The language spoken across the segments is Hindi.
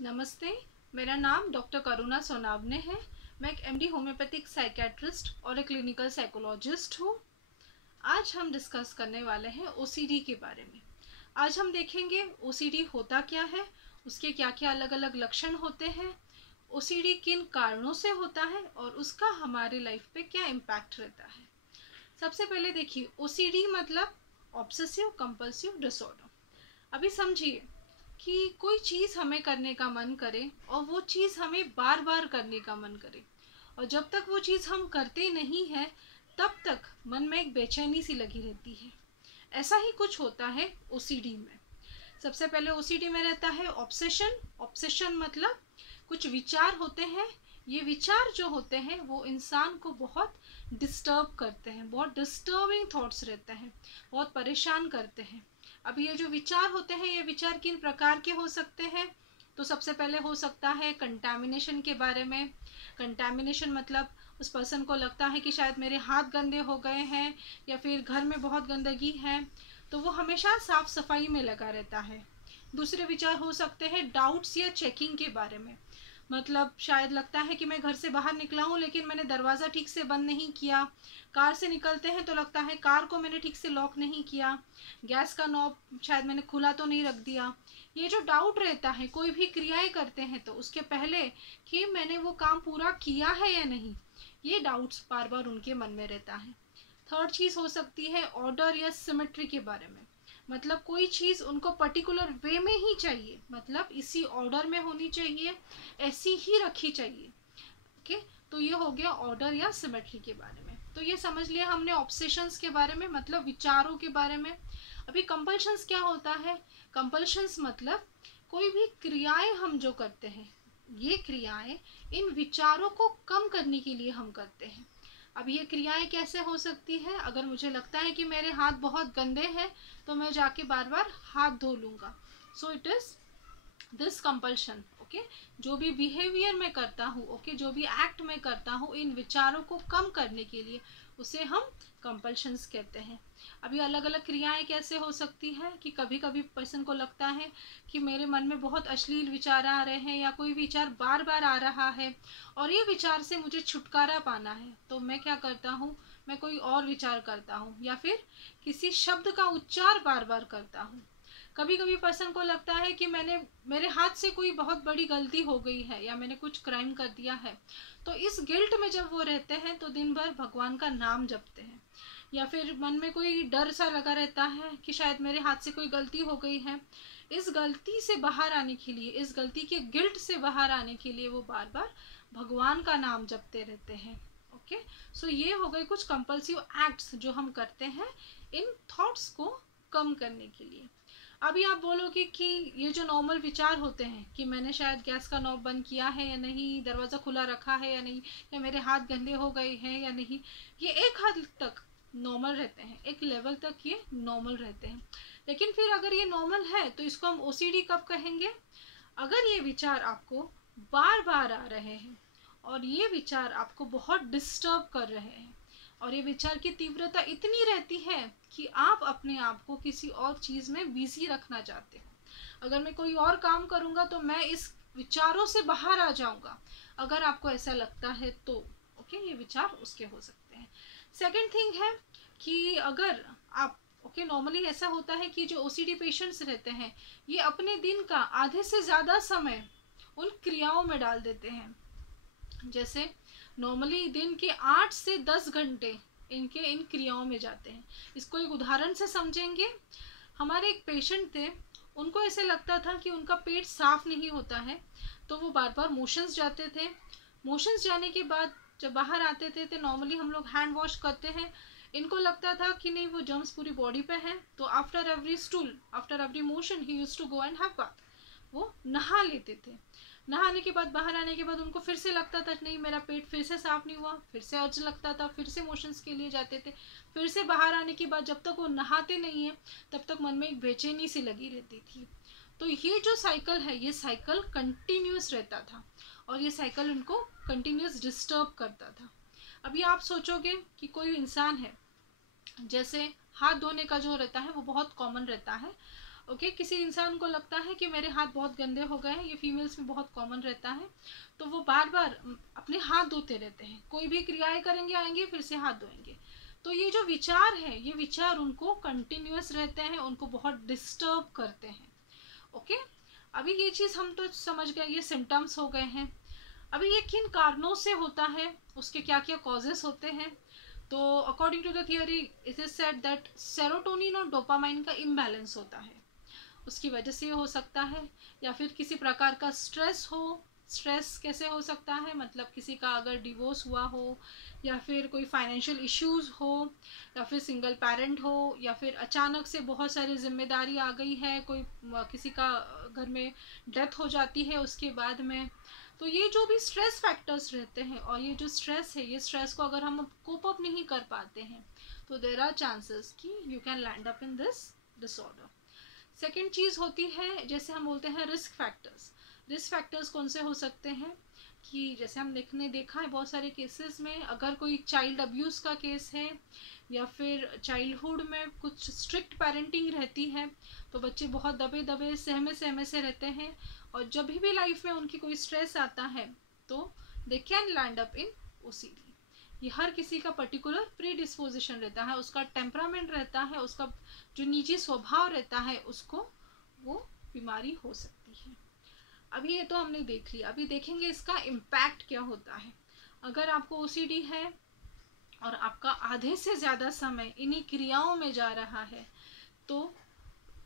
नमस्ते। मेरा नाम डॉक्टर करुणा सोनावने है। मैं एक एमडी होम्योपैथिक साइकेट्रिस्ट और एक क्लिनिकल साइकोलॉजिस्ट हूँ। आज हम डिस्कस करने वाले हैं ओसीडी के बारे में। आज हम देखेंगे ओसीडी होता क्या है, उसके क्या क्या अलग अलग लक्षण होते हैं, ओसीडी किन कारणों से होता है और उसका हमारी लाइफ पे क्या इम्पैक्ट रहता है। सबसे पहले देखिए, ओसीडी मतलब ऑब्सेसिव कंपल्सिव डिसऑर्डर। अभी समझिए कि कोई चीज़ हमें करने का मन करे और वो चीज़ हमें बार बार करने का मन करे, और जब तक वो चीज़ हम करते नहीं हैं तब तक मन में एक बेचैनी सी लगी रहती है। ऐसा ही कुछ होता है ओसीडी में। सबसे पहले ओसीडी में रहता है ऑब्सेशन। ऑब्सेशन मतलब कुछ विचार होते हैं। ये विचार जो होते हैं वो इंसान को बहुत डिस्टर्ब करते हैं, बहुत डिस्टर्बिंग थॉट्स रहते हैं, बहुत परेशान करते हैं। अब ये जो विचार होते हैं, ये विचार किन प्रकार के हो सकते हैं? तो सबसे पहले हो सकता है कंटामिनेशन के बारे में। कंटामिनेशन मतलब उस पर्सन को लगता है कि शायद मेरे हाथ गंदे हो गए हैं या फिर घर में बहुत गंदगी है, तो वो हमेशा साफ सफाई में लगा रहता है। दूसरे विचार हो सकते हैं डाउट्स या चेकिंग के बारे में। मतलब शायद लगता है कि मैं घर से बाहर निकला हूँ लेकिन मैंने दरवाज़ा ठीक से बंद नहीं किया। कार से निकलते हैं तो लगता है कार को मैंने ठीक से लॉक नहीं किया। गैस का नॉब शायद मैंने खुला तो नहीं रख दिया। ये जो डाउट रहता है, कोई भी क्रियाएं करते हैं तो उसके पहले कि मैंने वो काम पूरा किया है या नहीं, ये डाउट्स बार बार उनके मन में रहता है। थर्ड चीज़ हो सकती है ऑर्डर या सिमेट्री के बारे में। मतलब कोई चीज़ उनको पर्टिकुलर वे में ही चाहिए, मतलब इसी ऑर्डर में होनी चाहिए, ऐसी ही रखी चाहिए। ओके, तो ये हो गया ऑर्डर या सिमेट्री के बारे में। तो ये समझ लिया हमने ऑब्सेशंस के बारे में, मतलब विचारों के बारे में। अभी कंपल्शंस क्या होता है? कंपल्शंस मतलब कोई भी क्रियाएं हम जो करते हैं, ये क्रियाएं इन विचारों को कम करने के लिए हम करते हैं। अब ये क्रियाएं कैसे हो सकती है? अगर मुझे लगता है कि मेरे हाथ बहुत गंदे हैं तो मैं जाके बार बार हाथ धो लूँगा। So it is this compulsion. Okay, जो भी बिहेवियर मैं करता हूँ, ओके, जो भी एक्ट मैं करता हूँ इन विचारों को कम करने के लिए, उसे हम कंपल्शंस कहते हैं। अभी अलग अलग क्रियाएं कैसे हो सकती है कि कभी कभी पर्सन को लगता है कि मेरे मन में बहुत अश्लील विचार आ रहे हैं या कोई विचार बार बार आ रहा है और ये विचार से मुझे छुटकारा पाना है, तो मैं क्या करता हूँ, मैं कोई और विचार करता हूँ या फिर किसी शब्द का उच्चार बार बार करता हूँ। कभी कभी पर्सन को लगता है कि मेरे हाथ से कोई बहुत बड़ी गलती हो गई है या मैंने कुछ क्राइम कर दिया है, तो इस गिल्ट में जब वो रहते हैं तो दिन भर भगवान का नाम जपते हैं। या फिर मन में कोई डर सा लगा रहता है कि शायद मेरे हाथ से कोई गलती हो गई है। इस गलती से बाहर आने के लिए, इस गलती के गिल्ट से बाहर आने के लिए वो बार बार भगवान का नाम जपते रहते हैं। ओके, सो ये हो गए कुछ कंपल्सिव एक्ट्स जो हम करते हैं इन थॉट्स को कम करने के लिए। अभी आप बोलोगे कि ये जो नॉर्मल विचार होते हैं कि मैंने शायद गैस का नॉब बंद किया है या नहीं, दरवाज़ा खुला रखा है या नहीं, या मेरे हाथ गंदे हो गए हैं या नहीं, ये एक हद तक नॉर्मल रहते हैं, एक लेवल तक ये नॉर्मल रहते हैं। लेकिन फिर अगर ये नॉर्मल है तो इसको हम ओसीडी कब कहेंगे? अगर ये विचार आपको बार बार आ रहे हैं और ये विचार आपको बहुत डिस्टर्ब कर रहे हैं और ये विचार की तीव्रता इतनी रहती है कि आप अपने आप को किसी और चीज़ में बिजी रखना चाहते हो। अगर मैं कोई और काम करूँगा तो मैं इस विचारों से बाहर आ जाऊँगा। अगर आपको ऐसा लगता है तो ओके, ये विचार उसके हो सकते हैं। सेकंड थिंग है कि अगर आप ओके, नॉर्मली ऐसा होता है कि जो ओसीडी पेशेंट्स रहते हैं ये अपने दिन का आधे से ज़्यादा समय उन क्रियाओं में डाल देते हैं। जैसे नॉर्मली दिन के 8 से 10 घंटे इनके इन क्रियाओं में जाते हैं। इसको एक उदाहरण से समझेंगे। हमारे एक पेशेंट थे, उनको ऐसे लगता था कि उनका पेट साफ नहीं होता है, तो वो बार बार मोशंस जाते थे। मोशंस जाने के बाद जब बाहर आते थे तो नॉर्मली हम लोग हैंड वॉश करते हैं। इनको लगता था कि नहीं, वो जर्म्स पूरी बॉडी पे हैं, तो after every stool, after every motion he used to go and have bath. वो नहा लेते थे। नहाने के बाद बाहर आने के बाद उनको फिर से लगता था नहीं, मेरा पेट फिर से साफ नहीं हुआ, फिर से अर्ज लगता था, फिर से मोशंस के लिए जाते थे। फिर से बाहर आने के बाद जब तक वो नहाते नहीं है तब तक मन में एक बेचैनी सी लगी रहती थी। तो ये जो साइकिल है, ये साइकिल कंटिन्यूस रहता था और ये साइकिल उनको कंटिन्यूस डिस्टर्ब करता था। अभी आप सोचोगे कि कोई इंसान है, जैसे हाथ धोने का जो रहता है वो बहुत कॉमन रहता है। ओके, किसी इंसान को लगता है कि मेरे हाथ बहुत गंदे हो गए हैं, ये फीमेल्स में बहुत कॉमन रहता है, तो वो बार बार अपने हाथ धोते रहते हैं, कोई भी क्रियाएं करेंगे आएंगे फिर से हाथ धोएंगे। तो ये जो विचार है, ये विचार उनको कंटिन्यूअस रहते हैं, उनको बहुत डिस्टर्ब करते हैं। ओके, अभी ये चीज़ हम तो समझ गए, ये सिम्टम्स हो गए हैं। अभी ये किन कारणों से होता है, उसके क्या क्या कॉजेस होते हैं। तो according to the theory it is said that serotonin और डोपामाइन का इम्बैलेंस होता है, उसकी वजह से हो सकता है। या फिर किसी प्रकार का स्ट्रेस हो। स्ट्रेस कैसे हो सकता है, मतलब किसी का अगर डिवोर्स हुआ हो, या फिर कोई फाइनेंशियल इश्यूज हो, या फिर सिंगल पेरेंट हो, या फिर अचानक से बहुत सारी जिम्मेदारी आ गई है, कोई किसी का घर में डेथ हो जाती है उसके बाद में। तो ये जो भी स्ट्रेस फैक्टर्स रहते हैं, और ये जो स्ट्रेस है, ये स्ट्रेस को अगर हम कोप अप नहीं कर पाते हैं, तो देयर आर चांसेस कि you can land up in this disorder. Second चीज़ होती है, जैसे हम बोलते हैं रिस्क फैक्टर्स। रिस्क फैक्टर्स कौन से हो सकते हैं कि जैसे हम देखा है बहुत सारे केसेस में, अगर कोई चाइल्ड अब्यूज़ का केस है, या फिर चाइल्डहुड में कुछ स्ट्रिक्ट पेरेंटिंग रहती है, तो बच्चे बहुत दबे दबे सहमे सहमे से रहते हैं, और जब भी लाइफ में उनकी कोई स्ट्रेस आता है तो they can land up in OCD. ये हर किसी का पर्टिकुलर प्री डिस्पोजिशन रहता है, उसका टेम्परामेंट रहता है, उसका जो निजी स्वभाव रहता है, उसको वो बीमारी हो सकती है। अभी ये तो हमने देख लिया, अभी देखेंगे इसका इम्पैक्ट क्या होता है। अगर आपको ओसीडी है और आपका आधे से ज़्यादा समय इन्हीं क्रियाओं में जा रहा है, तो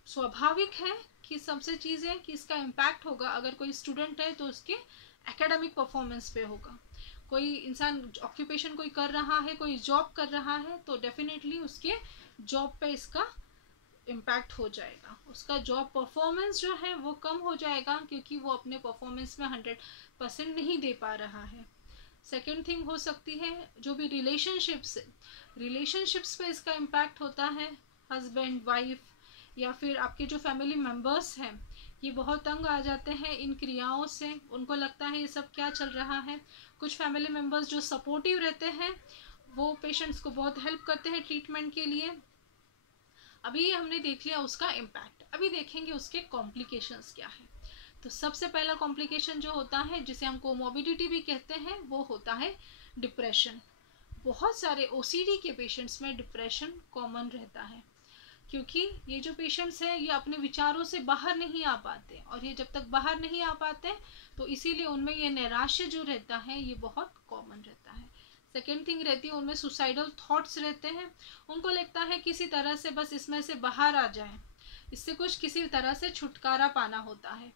स्वाभाविक है कि सबसे चीज़ है कि इसका इम्पैक्ट होगा। अगर कोई स्टूडेंट है तो उसके एकेडमिक परफॉर्मेंस पे होगा, कोई इंसान ऑक्यूपेशन कोई कर रहा है, कोई जॉब कर रहा है, तो डेफिनेटली उसके जॉब पे इसका इम्पैक्ट हो जाएगा। उसका जॉब परफॉर्मेंस जो है वो कम हो जाएगा, क्योंकि वो अपने परफॉर्मेंस में 100% नहीं दे पा रहा है। सेकेंड थिंग हो सकती है जो भी रिलेशनशिप्स पे इसका इम्पैक्ट होता है। हस्बैंड वाइफ या फिर आपके जो फैमिली मेम्बर्स हैं, ये बहुत तंग आ जाते हैं इन क्रियाओं से, उनको लगता है ये सब क्या चल रहा है। कुछ फैमिली मेम्बर्स जो सपोर्टिव रहते हैं, वो पेशेंट्स को बहुत हेल्प करते हैं ट्रीटमेंट के लिए। अभी हमने देख लिया उसका इम्पैक्ट, अभी देखेंगे उसके कॉम्प्लिकेशंस क्या है। तो सबसे पहला कॉम्प्लिकेशन जो होता है, जिसे हम कोमोबिडिटी भी कहते हैं, वो होता है डिप्रेशन। बहुत सारे ओसीडी के पेशेंट्स में डिप्रेशन कॉमन रहता है, क्योंकि ये जो पेशेंट्स हैं ये अपने विचारों से बाहर नहीं आ पाते, और ये जब तक बाहर नहीं आ पाते तो इसीलिए उनमें ये नैराश्य जो रहता है ये बहुत कॉमन रहता है। सेकेंड थिंग रहती है, उनमें सुसाइडल थॉट्स रहते हैं। उनको लगता है किसी तरह से बस इसमें से बाहर आ जाए, इससे कुछ किसी तरह से छुटकारा पाना होता है,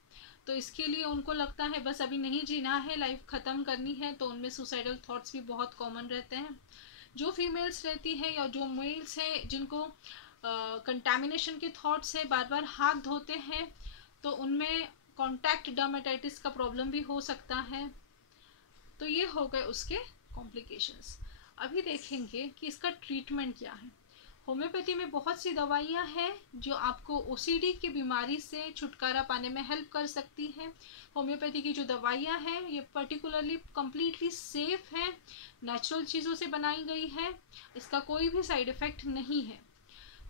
तो इसके लिए उनको लगता है बस अभी नहीं जीना है, लाइफ ख़त्म करनी है, तो उनमें सुसाइडल थॉट्स भी बहुत कॉमन रहते हैं। जो फीमेल्स रहती है या जो मेल्स हैं जिनको कंटामिनेशन के थॉट्स है, बार बार हाथ धोते हैं, तो उनमें कॉन्टैक्ट डर्मेटाइटिस का प्रॉब्लम भी हो सकता है। तो ये हो गए उसके कॉम्प्लिकेशंस। अभी देखेंगे कि इसका ट्रीटमेंट क्या है। होम्योपैथी में बहुत सी दवाइयाँ हैं जो आपको ओसीडी की बीमारी से छुटकारा पाने में हेल्प कर सकती हैं। होम्योपैथी की जो दवाइयाँ हैं ये पर्टिकुलरली कम्प्लीटली सेफ हैं, नेचुरल चीज़ों से बनाई गई है, इसका कोई भी साइड इफ़ेक्ट नहीं है।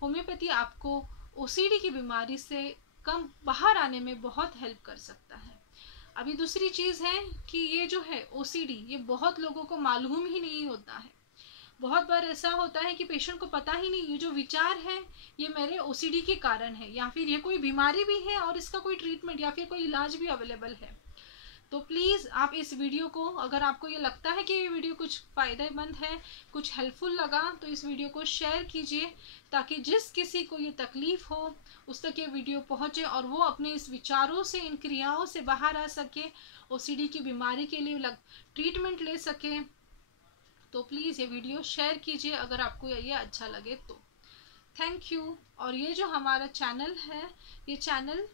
होम्योपैथी आपको ओसीडी की बीमारी से कम बाहर आने में बहुत हेल्प कर सकता है। अभी दूसरी चीज़ है कि ये जो है ओसीडी, ये बहुत लोगों को मालूम ही नहीं होता है। बहुत बार ऐसा होता है कि पेशेंट को पता ही नहीं ये जो विचार है ये मेरे ओसीडी के कारण है, या फिर ये कोई बीमारी भी है और इसका कोई ट्रीटमेंट या फिर कोई इलाज भी अवेलेबल है। तो प्लीज़ आप इस वीडियो को, अगर आपको ये लगता है कि ये वीडियो कुछ फ़ायदेमंद है, कुछ हेल्पफुल लगा, तो इस वीडियो को शेयर कीजिए, ताकि जिस किसी को ये तकलीफ़ हो उस तक ये वीडियो पहुँचे और वो अपने इस विचारों से, इन क्रियाओं से बाहर आ सके, ओसीडी की बीमारी के लिए ट्रीटमेंट ले सके। तो प्लीज़ ये वीडियो शेयर कीजिए अगर आपको ये अच्छा लगे तो। Thank you. और ये जो हमारा चैनल है, ये चैनल